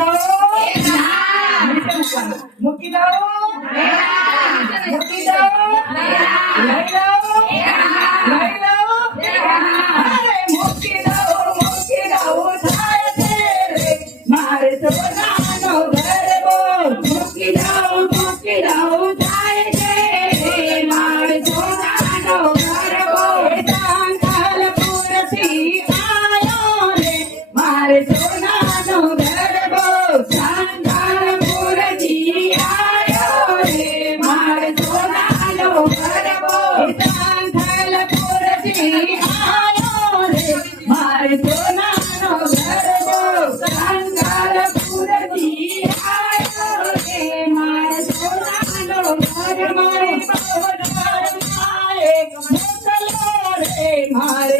જાઓ મૂકી જાઓ મૂકી જાઓ લઈ જાઓ અરે મૂકી જાઓ થાય છે રે મારે સોનાનો ગરબો મૂકી જાઓ થાય છે રે મારે સોનાનો ગરબો સાંતલપુરથી આયો રે મારે સોનાનો ગરબો સાંતલપુરથી આયો રે મારે સોનાનો ગરબો સાંતલપુરથી આયો રે મારે સોનાનો ગરબો સાંતલપુરથી આયો રે મારે સોનાનો ગરબો